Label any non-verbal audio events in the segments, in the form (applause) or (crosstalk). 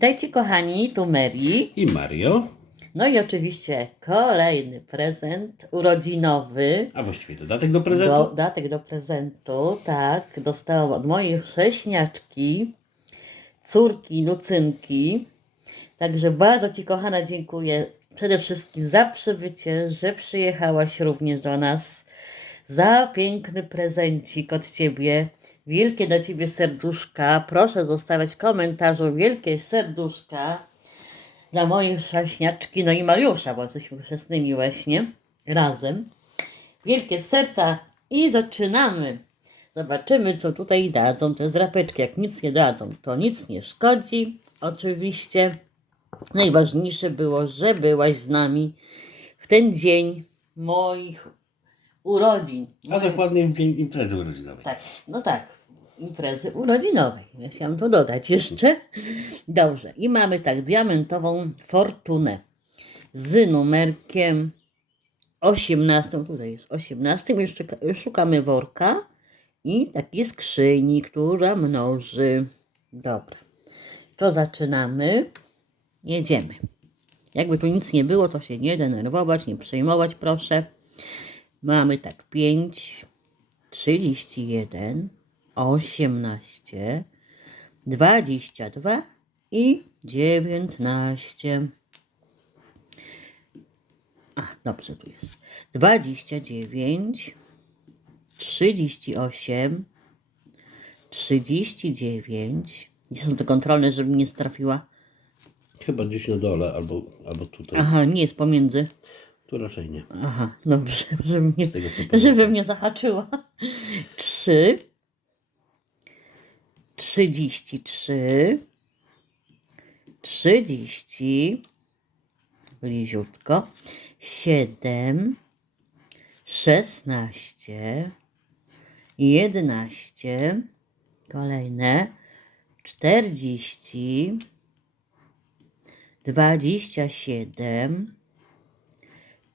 Witajcie kochani, tu Mary. I Mario, No i oczywiście kolejny prezent urodzinowy. a właściwie dodatek do prezentu. Dodatek do prezentu, tak. Dostałam od mojej chrześniaczki, córki Lucynki. Także bardzo Ci kochana dziękuję przede wszystkim za przybycie, że przyjechałaś również do nas. Za piękny prezencik od Ciebie. Wielkie dla Ciebie serduszka. Proszę zostawiać w komentarzu wielkie serduszka dla mojej chrześniaczki, no i Mariusza, bo jesteśmy chrzestnymi właśnie razem. Wielkie serca i zaczynamy. Zobaczymy, co tutaj dadzą te zrapeczki. Jak nic nie dadzą, to nic nie szkodzi. Oczywiście najważniejsze było, że byłaś z nami w ten dzień moich urodzin. A dokładnie w dzień imprezy urodzinowej. Tak, no tak, imprezy urodzinowej. Ja chciałam to dodać jeszcze. Dobrze, i mamy tak, diamentową fortunę z numerkiem 18. Tutaj jest 18. Jeszcze szukamy worka i takiej skrzyni, która mnoży. Dobra, to zaczynamy. Jedziemy. Jakby tu nic nie było, to się nie denerwować, nie przejmować, proszę. Mamy tak 5, 31, 18, 22 i 19. A, dobrze tu jest. 29, 38, 39. Gdzie są te kontrolne, żeby nie strafiła? Chyba gdzieś na dole, albo, albo tutaj. Aha, nie jest pomiędzy. Tu raczej nie. Aha, dobrze, (laughs) żeby mnie, Z tego co pamiętam. żeby mnie zahaczyła. 3, 33, 30, bliziutko, 7, 16, 11, kolejne, 40, 27,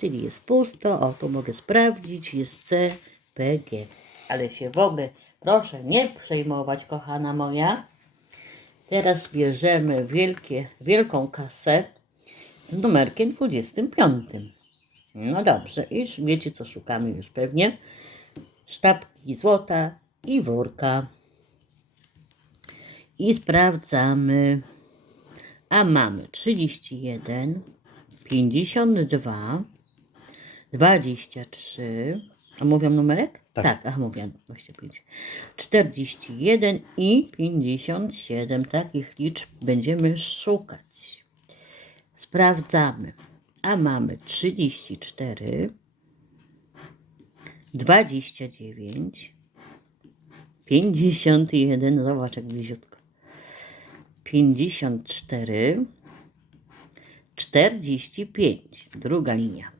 Czyli jest pusto. O, tu mogę sprawdzić. Jest C, P, G. Ale się w ogóle proszę nie przejmować, kochana moja. Teraz bierzemy wielkie, wielką kasę z numerkiem 25. No dobrze, już wiecie co szukamy już pewnie. Sztabki złota i worka. I sprawdzamy. A mamy 31, 52, 23. A mówią numerek? Tak. tak a mówię 25. 41 i 57. Takich liczb będziemy szukać. Sprawdzamy. A mamy 34, 29, 51. Zobacz jak bliziutko. 54, 45, druga linia.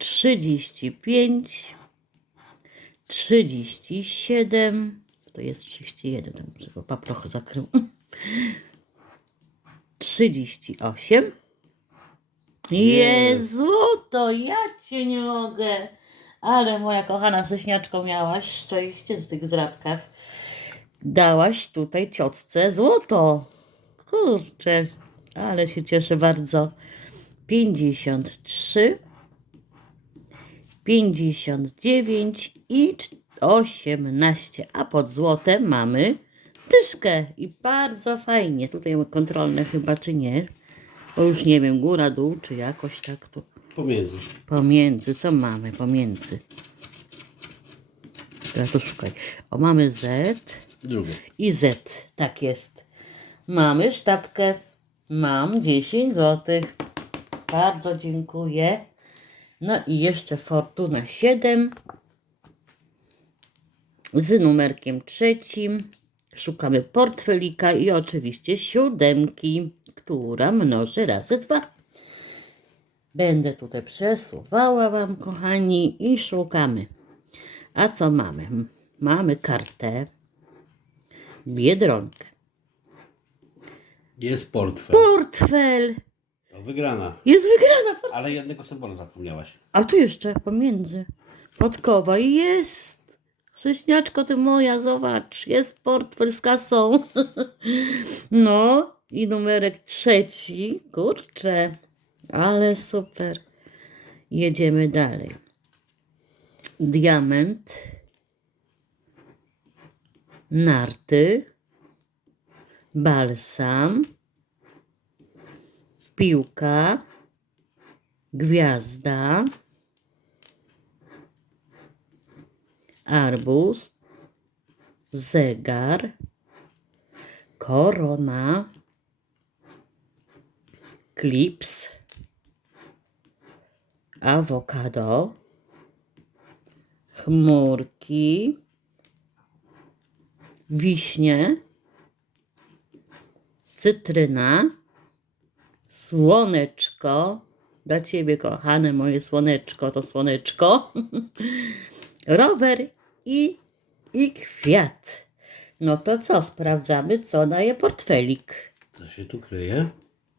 12, 27, 35, 37, to jest 31, tam muszę go paproch zakrył. 38. Jezu, to ja cię nie mogę. Ale moja kochana wrześniaczko miałaś szczęście w tych zrabkach. Dałaś tutaj ciotce złoto. Kurczę, ale się cieszę bardzo. 53, 59 i cz- 18. A pod złotem mamy dyszkę. I bardzo fajnie. Tutaj kontrolne chyba, czy nie? O już nie wiem, góra, dół, czy jakoś tak po, Pomiędzy. pomiędzy. Co mamy pomiędzy? Teraz to szukaj. O, mamy Z Drugie. i Z. Tak jest. Mamy sztabkę. Mam 10 zł. Bardzo dziękuję. No i jeszcze Fortuna 7 z numerkiem trzecim. Szukamy portfelika i oczywiście siódemki, która mnoży razy dwa. Będę tutaj przesuwała Wam, kochani, i szukamy. A co mamy? Mamy kartę Biedronkę. Jest portfel. Portfel! Wygrana. Jest wygrana. Ale jednego symbolu zapomniałaś. A tu jeszcze pomiędzy. Podkowa i jest. Sześniaczko ty moja, zobacz. Jest portfel z kasą. (laughs) No i numerek trzeci. Kurczę. Ale super. Jedziemy dalej. Diament. Narty. Balsam. Piłka. Gwiazda. Arbuz. Zegar. Korona. Klips. Awokado. Chmurki. Wiśnie. Cytryna. Słoneczko. Dla ciebie, kochane moje słoneczko, to słoneczko. (laughs) Rower i, i kwiat. No to co, sprawdzamy, co daje portfelik. Co się tu kryje?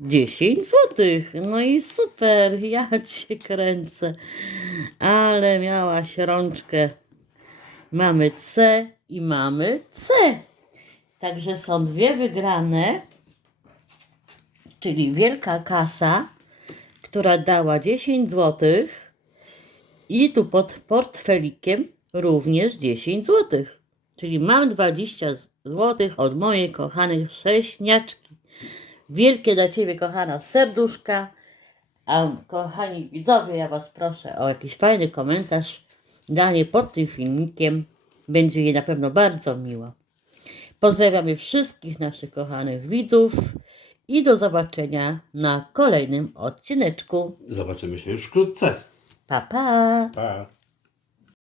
10 złotych. No i super, (laughs) ja cię kręcę. Ale miałaś rączkę. Mamy C i mamy C. Także są dwie wygrane, czyli wielka kasa, która dała 10 złotych i tu pod portfelikiem również 10 złotych. Czyli mam 20 złotych od mojej kochanej sześniaczki. Wielkie dla Ciebie, kochana, serduszka. A kochani widzowie, ja Was proszę o jakiś fajny komentarz, danie pod tym filmikiem. Będzie jej na pewno bardzo miło. Pozdrawiamy wszystkich naszych kochanych widzów i do zobaczenia na kolejnym odcineczku. Zobaczymy się już wkrótce. Pa, pa! Pa.